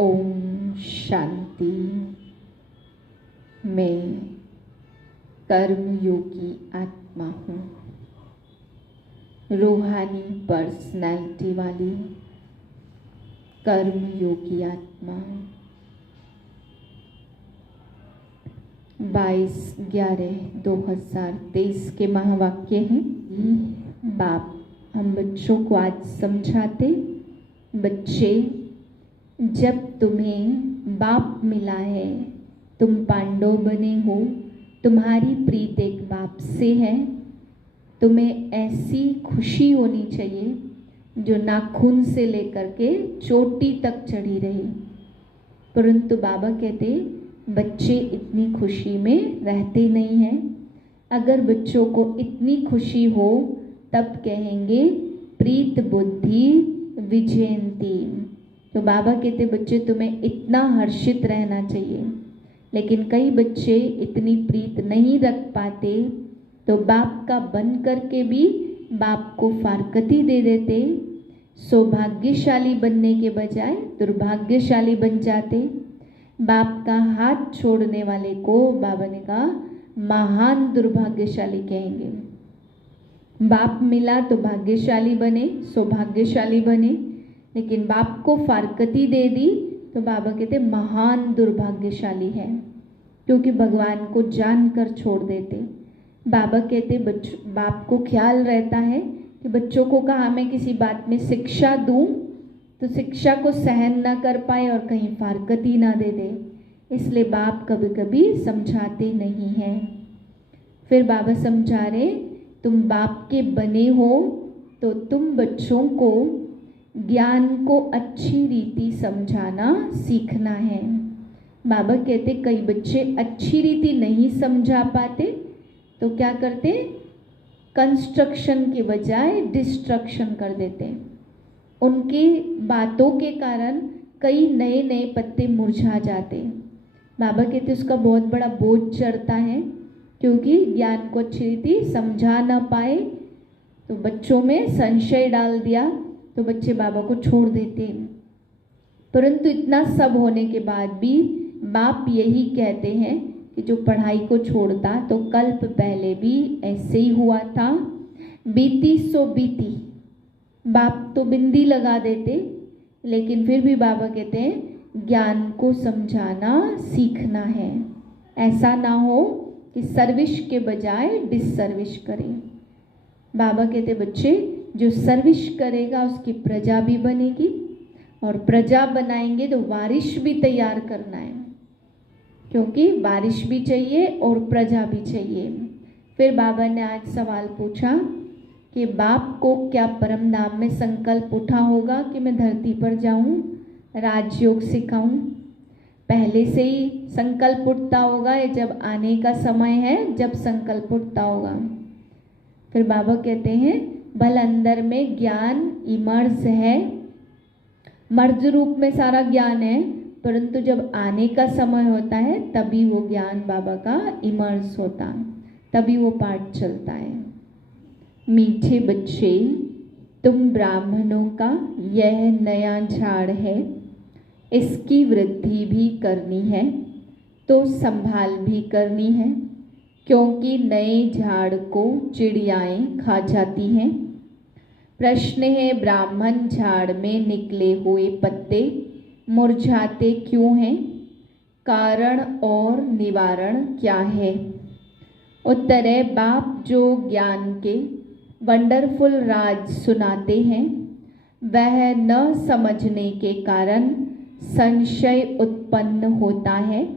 ओम शांति। मैं कर्मयोगी आत्मा हूँ, रूहानी पर्सनैलिटी वाली कर्मयोगी आत्मा। 22/11/2023 के महावाक्य हैं। बाप हम बच्चों को आज समझाते, बच्चे जब तुम्हें बाप मिला है, तुम पांडव बने हो, तुम्हारी प्रीत एक बाप से है, तुम्हें ऐसी खुशी होनी चाहिए जो नाखून से लेकर के चोटी तक चढ़ी रहे। परंतु बाबा कहते बच्चे इतनी खुशी में रहते नहीं हैं। अगर बच्चों को इतनी खुशी हो तब कहेंगे प्रीत बुद्धि विजयंती। तो बाबा कहते बच्चे तुम्हें इतना हर्षित रहना चाहिए, लेकिन कई बच्चे इतनी प्रीत नहीं रख पाते, तो बाप का बन करके भी बाप को फारकती दे देते। सौभाग्यशाली बनने के बजाय दुर्भाग्यशाली बन जाते। बाप का हाथ छोड़ने वाले को बाबा ने कहा महान दुर्भाग्यशाली कहेंगे। बाप मिला तो भाग्यशाली बने, सौभाग्यशाली बने, लेकिन बाप को फारकती दे दी तो बाबा कहते महान दुर्भाग्यशाली है, क्योंकि भगवान को जानकर छोड़ देते। बाबा कहते बाप को ख्याल रहता है कि बच्चों को कहा मैं किसी बात में शिक्षा दूं तो शिक्षा को सहन ना कर पाए और कहीं फारकती ना दे दे, इसलिए बाप कभी कभी समझाते नहीं हैं। फिर बाबा समझा रहे तुम बाप के बने हो तो तुम बच्चों को ज्ञान को अच्छी रीति समझाना सीखना है। बाबा कहते कई बच्चे अच्छी रीति नहीं समझा पाते तो क्या करते, कंस्ट्रक्शन के बजाय डिस्ट्रक्शन कर देते। उनकी बातों के कारण कई नए नए पत्ते मुरझा जाते। बाबा कहते उसका बहुत बड़ा बोझ चढ़ता है, क्योंकि ज्ञान को अच्छी रीति समझा ना पाए तो बच्चों में संशय डाल दिया तो बच्चे बाबा को छोड़ देते। परंतु इतना सब होने के बाद भी बाप यही कहते हैं कि जो पढ़ाई को छोड़ता तो कल्प पहले भी ऐसे ही हुआ था, बीती सो बीती। बाप तो बिंदी लगा देते, लेकिन फिर भी बाबा कहते हैं ज्ञान को समझाना सीखना है। ऐसा ना हो कि सर्विस के बजाय डिसर्विस करें। बाबा कहते बच्चे जो सर्विस करेगा उसकी प्रजा भी बनेगी, और प्रजा बनाएंगे तो वारिश भी तैयार करना है, क्योंकि वारिश भी चाहिए और प्रजा भी चाहिए। फिर बाबा ने आज सवाल पूछा कि बाप को क्या परम धाम में संकल्प उठा होगा कि मैं धरती पर जाऊं, राजयोग सिखाऊं। पहले से ही संकल्प उठता होगा या जब आने का समय है जब संकल्प उठता होगा। फिर बाबा कहते हैं भल अंदर में ज्ञान इमर्ज है, मर्ज रूप में सारा ज्ञान है, परंतु जब आने का समय होता है तभी वो ज्ञान बाबा का इमर्ज होता, तभी वो पाठ चलता है। मीठे बच्चे तुम ब्राह्मणों का यह नया झाड़ है, इसकी वृद्धि भी करनी है तो संभाल भी करनी है, क्योंकि नए झाड़ को चिड़ियाएं खा जाती हैं। प्रश्न है ब्राह्मण झाड़ में निकले हुए पत्ते मुरझाते क्यों हैं, कारण और निवारण क्या है। उत्तर है बाप जो ज्ञान के वंडरफुल राज सुनाते हैं, वह न समझने के कारण संशय उत्पन्न होता है,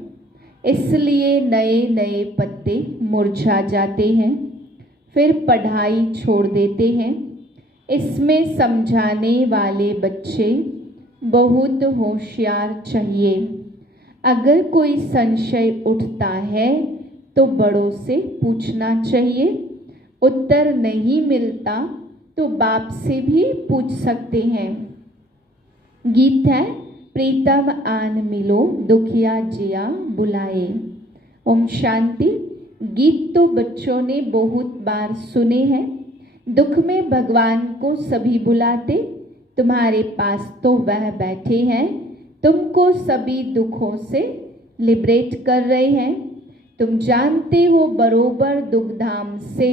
इसलिए नए नए पत्ते मुरझा जाते हैं, फिर पढ़ाई छोड़ देते हैं। इसमें समझाने वाले बच्चे बहुत होशियार चाहिए। अगर कोई संशय उठता है तो बड़ों से पूछना चाहिए, उत्तर नहीं मिलता तो बाप से भी पूछ सकते हैं। गीत है प्रीतम आन मिलो दुखिया जिया बुलाए। ओम शांति। गीत तो बच्चों ने बहुत बार सुने हैं। दुख में भगवान को सभी बुलाते, तुम्हारे पास तो वह बैठे हैं, तुमको सभी दुखों से लिबरेट कर रहे हैं। तुम जानते हो बरोबर दुखधाम से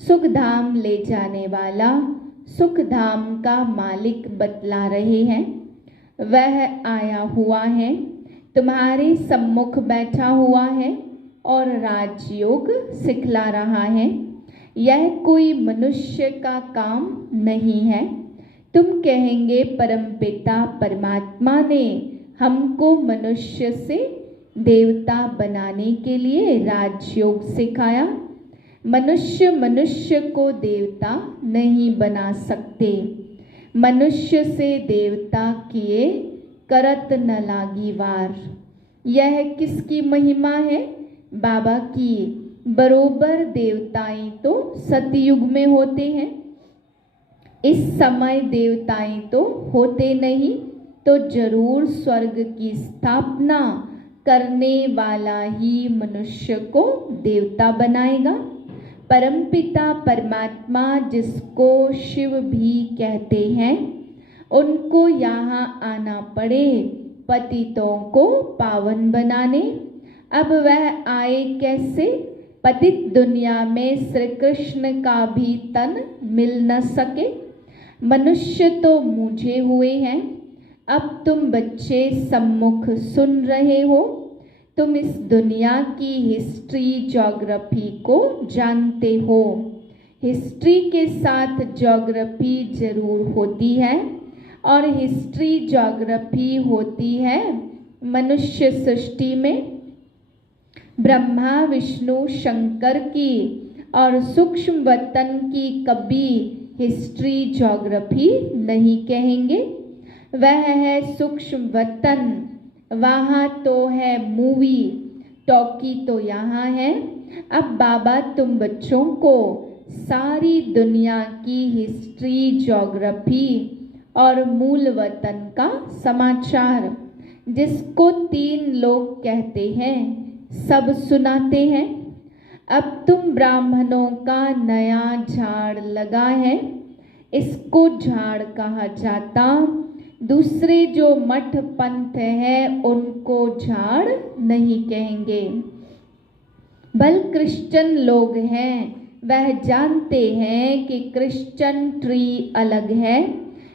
सुखधाम ले जाने वाला सुखधाम का मालिक बतला रहे हैं। वह आया हुआ है, तुम्हारे सम्मुख बैठा हुआ है और राजयोग सिखला रहा है। यह कोई मनुष्य का काम नहीं है। तुम कहेंगे परमपिता परमात्मा ने हमको मनुष्य से देवता बनाने के लिए राजयोग सिखाया। मनुष्य मनुष्य को देवता नहीं बना सकते। मनुष्य से देवता किए करत न लागी वार। यह किसकी महिमा है? बाबा की। बरोबर देवताएं तो सतयुग में होते हैं। इस समय देवताएं तो होते नहीं, तो जरूर स्वर्ग की स्थापना करने वाला ही मनुष्य को देवता बनाएगा। परमपिता परमात्मा जिसको शिव भी कहते हैं, उनको यहाँ आना पड़े पतितों को पावन बनाने। अब वह आए कैसे? पतित दुनिया में श्री कृष्ण का भी तन मिल न सके। मनुष्य तो मूझे हुए हैं। अब तुम बच्चे सम्मुख सुन रहे हो। तुम इस दुनिया की हिस्ट्री ज्योग्राफी को जानते हो। हिस्ट्री के साथ ज्योग्राफी जरूर होती है, और हिस्ट्री ज्योग्राफी होती है मनुष्य सृष्टि में ब्रह्मा विष्णु शंकर की, और सूक्ष्म वतन की कभी हिस्ट्री ज्योग्राफी नहीं कहेंगे। वह है सूक्ष्म वतन। वहाँ तो है मूवी टॉकी, तो यहाँ है। अब बाबा तुम बच्चों को सारी दुनिया की हिस्ट्री ज्योग्राफी और मूल वतन का समाचार, जिसको 3 लोग कहते हैं, सब सुनाते हैं। अब तुम ब्राह्मणों का नया झाड़ लगा है, इसको झाड़ कहा जाता। दूसरे जो मठ पंथ है उनको झाड़ नहीं कहेंगे। बल क्रिश्चियन लोग हैं, वह जानते हैं कि क्रिश्चियन ट्री अलग है,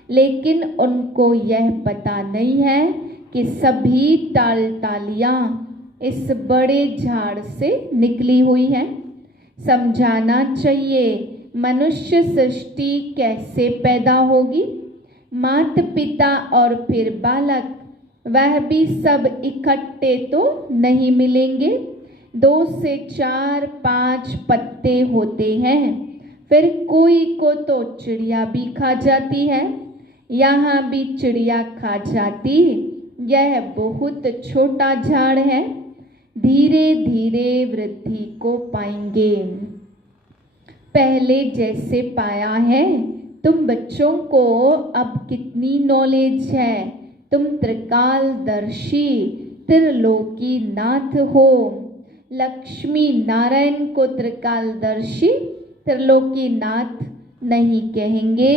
लेकिन उनको यह पता नहीं है कि सभी टालियाँ इस बड़े झाड़ से निकली हुई है। समझाना चाहिए मनुष्य सृष्टि कैसे पैदा होगी। माता पिता और फिर बालक, वह भी सब इकट्ठे तो नहीं मिलेंगे। 2 से 4 5 पत्ते होते हैं। फिर कोई को तो चिड़िया भी खा जाती है। यहाँ भी चिड़िया खा जाती। यह बहुत छोटा झाड़ है, धीरे धीरे वृद्धि को पाएंगे। पहले जैसे पाया है। तुम बच्चों को अब कितनी नॉलेज है। तुम त्रिकालदर्शी त्रिलोकी नाथ हो। लक्ष्मी नारायण को त्रिकालदर्शी त्रिलोकी नाथ नहीं कहेंगे।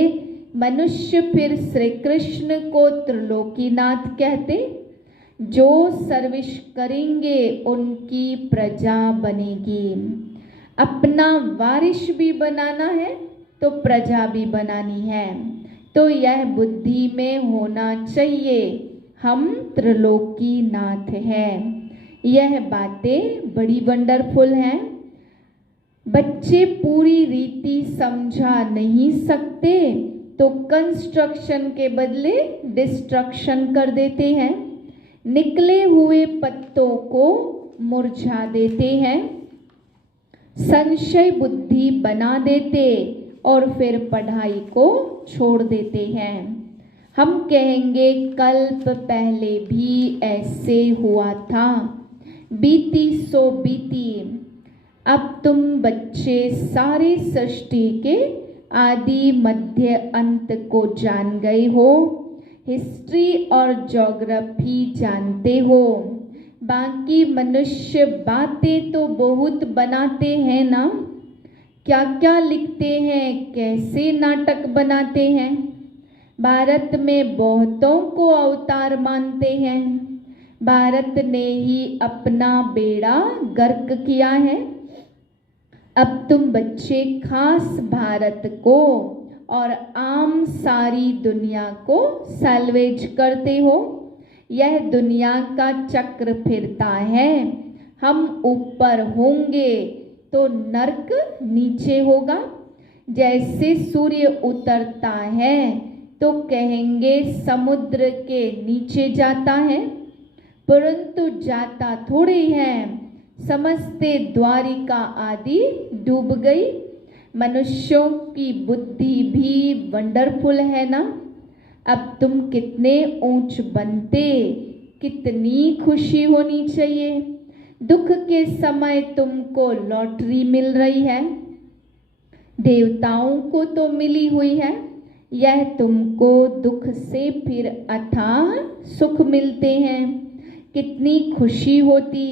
मनुष्य फिर श्री कृष्ण को त्रिलोकीनाथ कहते। जो सर्विस करेंगे उनकी प्रजा बनेगी। अपना वारिस भी बनाना है तो प्रजा भी बनानी है, तो यह बुद्धि में होना चाहिए। हम त्रिलोकीनाथ हैं। यह बातें बड़ी वंडरफुल हैं। बच्चे पूरी रीति समझा नहीं सकते तो कंस्ट्रक्शन के बदले डिस्ट्रक्शन कर देते हैं। निकले हुए पत्तों को मुरझा देते हैं, संशय बुद्धि बना देते और फिर पढ़ाई को छोड़ देते हैं। हम कहेंगे कल्प पहले भी ऐसे हुआ था, बीती सो बीती। अब तुम बच्चे सारे सृष्टि के आदि मध्य अंत को जान गए हो। हिस्ट्री और ज्योग्राफी जानते हो। बाकी मनुष्य बातें तो बहुत बनाते हैं ना, क्या क्या लिखते हैं, कैसे नाटक बनाते हैं। भारत में बहुतों को अवतार मानते हैं। भारत ने ही अपना बेड़ा गर्क किया है। अब तुम बच्चे खास भारत को और आम सारी दुनिया को सैल्वेज करते हो। यह दुनिया का चक्र फिरता है। हम ऊपर होंगे तो नर्क नीचे होगा। जैसे सूर्य उतरता है तो कहेंगे समुद्र के नीचे जाता है, परंतु जाता थोड़ी है। समझते द्वारिका आदि डूब गई। मनुष्यों की बुद्धि भी वंडरफुल है ना। अब तुम कितने ऊंच बनते, कितनी खुशी होनी चाहिए। दुख के समय तुमको लॉटरी मिल रही है। देवताओं को तो मिली हुई है। यह तुमको दुख से फिर अथाह सुख मिलते हैं। कितनी खुशी होती।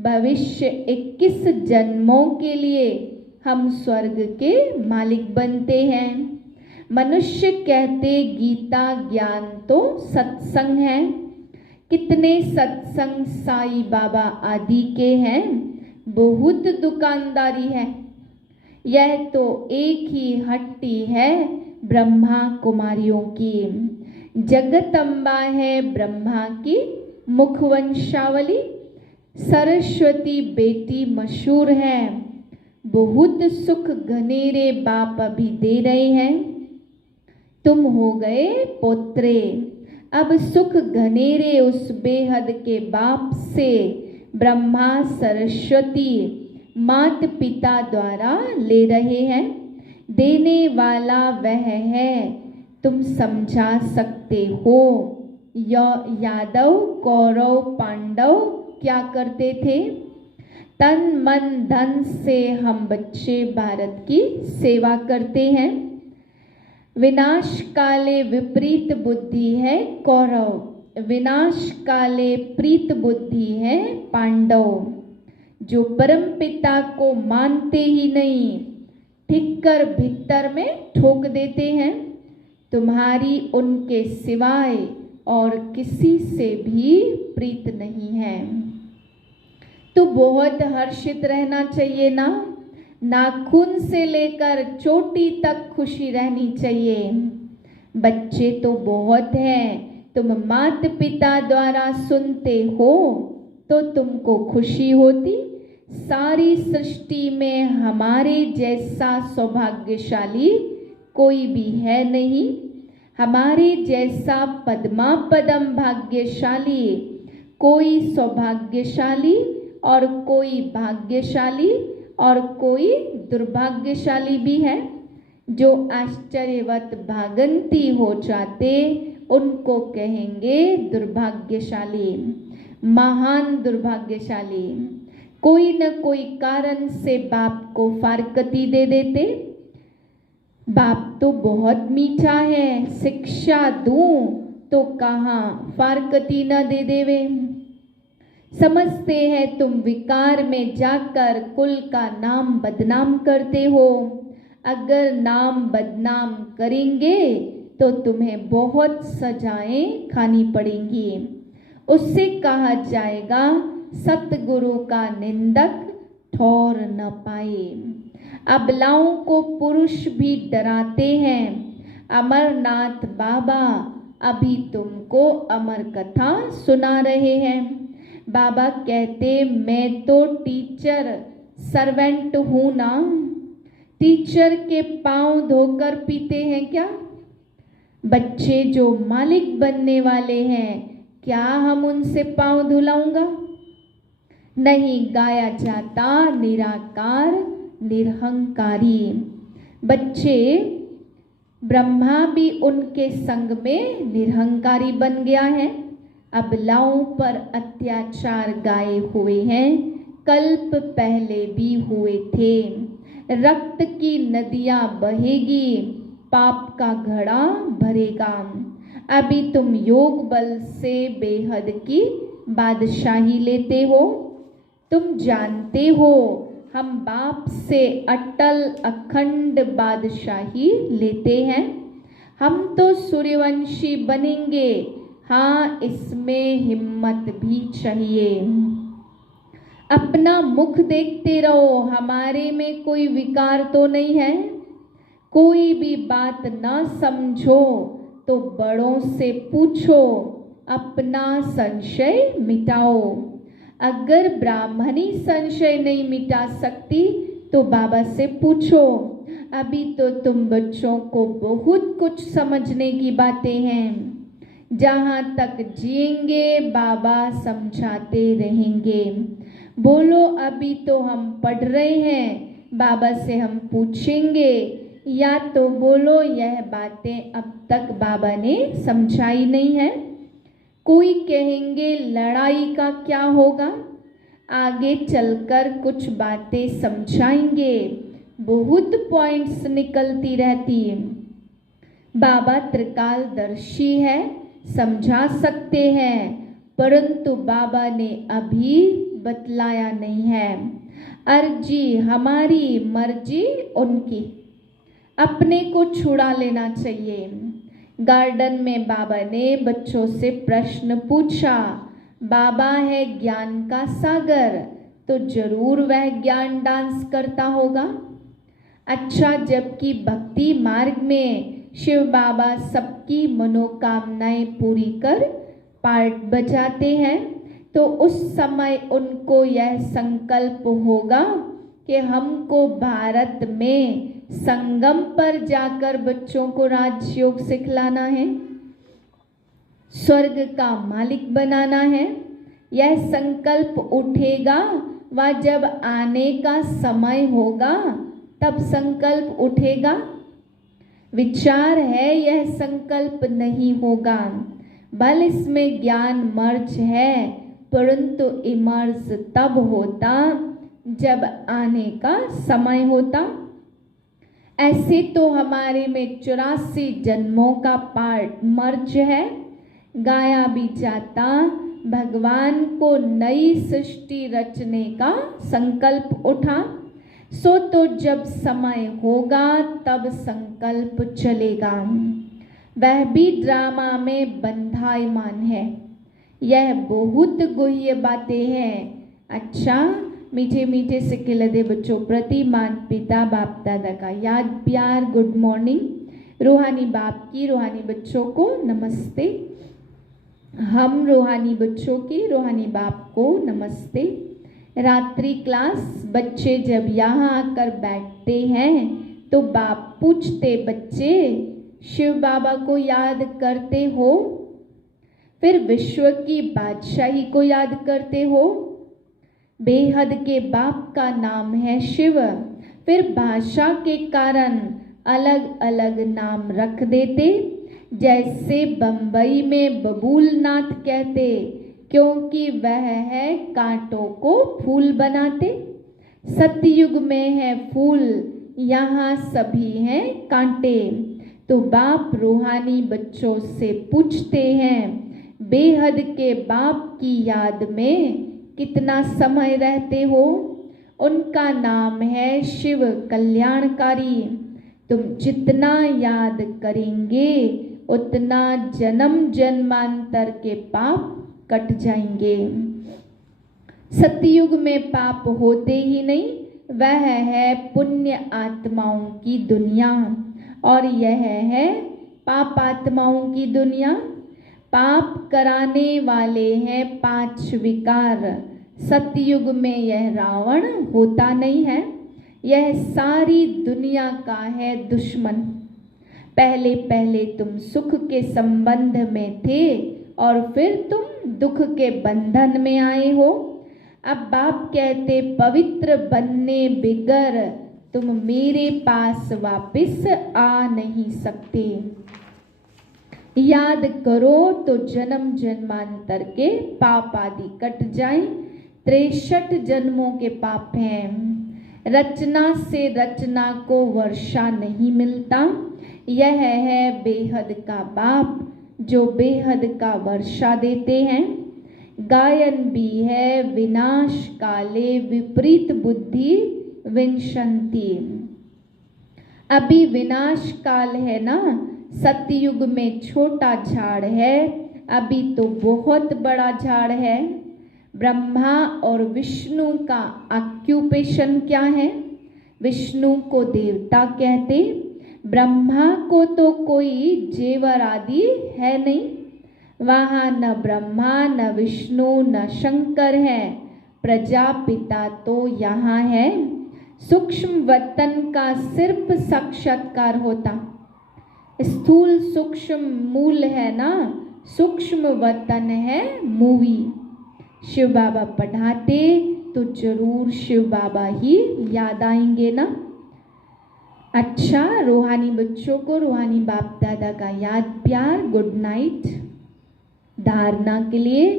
भविष्य 21 जन्मों के लिए हम स्वर्ग के मालिक बनते हैं। मनुष्य कहते गीता ज्ञान तो सत्संग है। कितने सत्संग साईं बाबा आदि के हैं। बहुत दुकानदारी है। यह तो एक ही हट्टी है ब्रह्मा कुमारियों की। जगदम्बा है ब्रह्मा की मुखवंशावली। सरस्वती बेटी मशहूर है। बहुत सुख घनेरे बाप अभी दे रहे हैं। तुम हो गए पोत्रे। अब सुख घनेरे उस बेहद के बाप से ब्रह्मा सरस्वती माता पिता द्वारा ले रहे हैं। देने वाला वह है, तुम समझा सकते हो। यादव कौरव पांडव क्या करते थे। तन मन धन से हम बच्चे भारत की सेवा करते हैं। विनाश काले विपरीत बुद्धि है कौरव, विनाश काले प्रीत बुद्धि है पांडव। जो परम पिता को मानते ही नहीं, ठीक कर भीतर में ठोक देते हैं। तुम्हारी उनके सिवाय और किसी से भी प्रीत नहीं है। तो बहुत हर्षित रहना चाहिए ना। नाखून से लेकर चोटी तक खुशी रहनी चाहिए। बच्चे तो बहुत हैं। तुम माता पिता द्वारा सुनते हो तो तुमको खुशी होती। सारी सृष्टि में हमारे जैसा सौभाग्यशाली कोई भी है नहीं। हमारे जैसा पद्मापदम भाग्यशाली कोई सौभाग्यशाली और कोई भाग्यशाली और कोई दुर्भाग्यशाली भी है। जो आश्चर्यवत भागंती हो जाते उनको कहेंगे दुर्भाग्यशाली, महान दुर्भाग्यशाली। कोई न कोई कारण से बाप को फारकती दे देते। बाप तो बहुत मीठा है, शिक्षा दूं तो कहाँ फारकती न दे देवे। समझते हैं तुम विकार में जाकर कुल का नाम बदनाम करते हो। अगर नाम बदनाम करेंगे तो तुम्हें बहुत सजाएं खानी पड़ेंगी। उससे कहा जाएगा सतगुरु का निंदक ठौर न पाए। अबलाओं को पुरुष भी डराते हैं। अमरनाथ बाबा अभी तुमको अमर कथा सुना रहे हैं। बाबा कहते मैं तो टीचर सर्वेंट हूं ना। टीचर के पांव धोकर पीते हैं क्या। बच्चे जो मालिक बनने वाले हैं, क्या हम उनसे पांव धुलाऊंगा। नहीं गाया जाता निराकार निरहंकारी। बच्चे ब्रह्मा भी उनके संग में निरहंकारी बन गया है। अबलाओं पर अत्याचार गाए हुए हैं, कल्प पहले भी हुए थे। रक्त की नदियां बहेगी, पाप का घड़ा भरेगा। अभी तुम योग बल से बेहद की बादशाही लेते हो। तुम जानते हो हम बाप से अटल अखंड बादशाही लेते हैं। हम तो सूर्यवंशी बनेंगे, हाँ इसमें हिम्मत भी चाहिए। अपना मुख देखते रहो, हमारे में कोई विकार तो नहीं है। कोई भी बात न समझो तो बड़ों से पूछो, अपना संशय मिटाओ। अगर ब्राह्मणी संशय नहीं मिटा सकती तो बाबा से पूछो। अभी तो तुम बच्चों को बहुत कुछ समझने की बातें हैं। जहाँ तक जिएंगे बाबा समझाते रहेंगे। बोलो अभी तो हम पढ़ रहे हैं, बाबा से हम पूछेंगे, या तो बोलो यह बातें अब तक बाबा ने समझाई नहीं है। कोई कहेंगे लड़ाई का क्या होगा, आगे चलकर कुछ बातें समझाएंगे। बहुत पॉइंट्स निकलती रहती है। बाबा त्रिकालदर्शी है, समझा सकते हैं, परंतु बाबा ने अभी बतलाया नहीं है। अर्जी हमारी, मर्जी उनकी। अपने को छुड़ा लेना चाहिए। गार्डन में बाबा ने बच्चों से प्रश्न पूछा। बाबा है ज्ञान का सागर, तो जरूर वह ज्ञान डांस करता होगा। अच्छा, जबकि भक्ति मार्ग में शिव बाबा सबकी मनोकामनाएं पूरी कर पार्ट बजाते हैं, तो उस समय उनको यह संकल्प होगा कि हमको भारत में संगम पर जाकर बच्चों को राजयोग सिखलाना है, स्वर्ग का मालिक बनाना है। यह संकल्प उठेगा व जब आने का समय होगा तब संकल्प उठेगा। विचार है यह संकल्प नहीं होगा। बल इसमें ज्ञान मर्ज है, परंतु इमर्ज तब होता जब आने का समय होता। ऐसे तो हमारे में 84 जन्मों का पार्ट मर्ज है। गाया भी जाता, भगवान को नई सृष्टि रचने का संकल्प उठा। सो तो जब समय होगा तब संकल्प चलेगा। वह भी ड्रामा में बंधायमान है। यह बहुत गुह्य बातें हैं। अच्छा, मीठे मीठे से खिलते बच्चों प्रति माता पिता बाप दादा का याद प्यार, गुड मॉर्निंग। रूहानी बाप की रूहानी बच्चों को नमस्ते। हम रूहानी बच्चों की रूहानी बाप को नमस्ते। रात्रि क्लास बच्चे जब यहाँ आकर बैठते हैं तो बाप पूछते, बच्चे शिव बाबा को याद करते हो? फिर विश्व की बादशाही को याद करते हो? बेहद के बाप का नाम है शिव। फिर भाषा के कारण अलग अलग नाम रख देते, जैसे बंबई में बबूलनाथ कहते, क्योंकि वह है कांटों को फूल बनाते। सतयुग में है फूल, यहाँ सभी हैं कांटे। तो बाप रूहानी बच्चों से पूछते हैं, बेहद के बाप की याद में कितना समय रहते हो? उनका नाम है शिव कल्याणकारी। तुम जितना याद करेंगे उतना जन्म जन्मांतर के पाप कट जाएंगे। सतयुग में पाप होते ही नहीं, वह है पुण्य आत्माओं की दुनिया, और यह है पाप आत्माओं की दुनिया। पाप कराने वाले हैं 5 विकार। सतयुग में यह रावण होता नहीं है। यह सारी दुनिया का है दुश्मन। पहले पहले तुम सुख के संबंध में थे और फिर तुम दुख के बंधन में आए हो। अब बाप कहते, पवित्र बनने बिगर तुम मेरे पास वापस आ नहीं सकते। याद करो तो जन्म जन्मांतर के पाप आदि कट जाए। 63 जन्मों के पाप हैं। रचना से रचना को वर्षा नहीं मिलता। यह है बेहद का बाप जो बेहद का वर्षा देते हैं। गायन भी है, विनाश काले विपरीत बुद्धि विंशंति। अभी विनाश काल है ना, सतयुग में छोटा झाड़ है, अभी तो बहुत बड़ा झाड़ है। ब्रह्मा और विष्णु का ऑक्यूपेशन क्या है? विष्णु को देवता कहते, ब्रह्मा को तो कोई जेवर आदि है नहीं। वहाँ न ब्रह्मा न विष्णु न शंकर है, प्रजापिता तो यहाँ है। सूक्ष्म वतन का सिर्फ साक्षात्कार होता, स्थूल सूक्ष्म मूल है ना, सूक्ष्म वतन है मूवी। शिव बाबा पढ़ाते तो जरूर शिव बाबा ही याद आएंगे ना। अच्छा, रूहानी बच्चों को रूहानी बाप दादा का याद प्यार, गुड नाइट। धारणा के लिए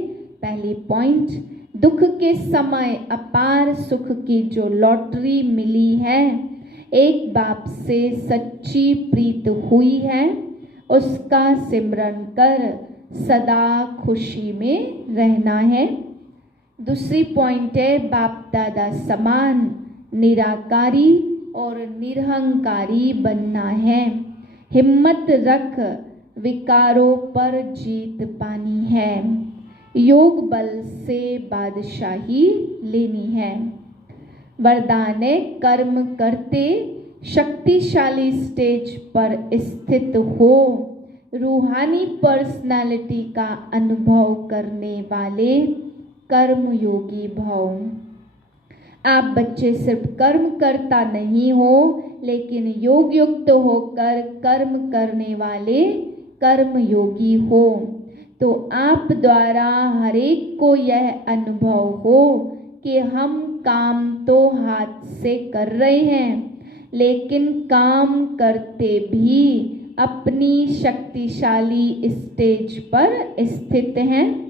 पहली पॉइंट, दुख के समय अपार सुख की जो लॉटरी मिली है, एक बाप से सच्ची प्रीत हुई है, उसका सिमरन कर सदा खुशी में रहना है। दूसरी पॉइंट है, बाप दादा समान निराकारी और निरहंकारी बनना है। हिम्मत रख, विकारों पर जीत पानी है, योग बल से बादशाही लेनी है। वरदान है, कर्म करते शक्तिशाली स्टेज पर स्थित हो, रूहानी पर्सनालिटी का अनुभव करने वाले कर्मयोगी भव। आप बच्चे सिर्फ कर्म करता नहीं हो, लेकिन योग युक्त होकर कर्म करने वाले कर्मयोगी हो। तो आप द्वारा हर एक को यह अनुभव हो कि हम काम तो हाथ से कर रहे हैं, लेकिन काम करते भी अपनी शक्तिशाली स्टेज पर स्थित हैं।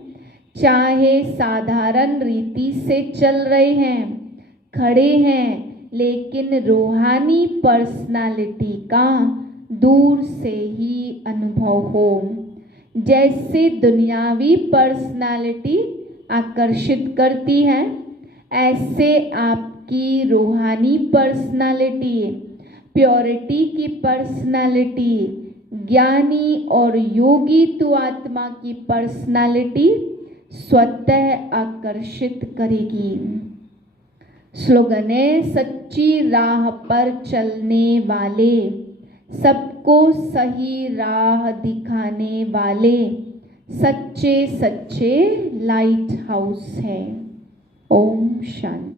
चाहे साधारण रीति से चल रहे हैं, खड़े हैं, लेकिन रूहानी पर्सनालिटी का दूर से ही अनुभव हो। जैसे दुनियावी पर्सनालिटी आकर्षित करती है, ऐसे आपकी रूहानी पर्सनालिटी, प्योरिटी की पर्सनालिटी, ज्ञानी और योगी तो आत्मा की पर्सनालिटी स्वतः आकर्षित करेगी। स्लोगन है, सच्ची राह पर चलने वाले, सबको सही राह दिखाने वाले, सच्चे सच्चे लाइट हाउस है। ओम शांति।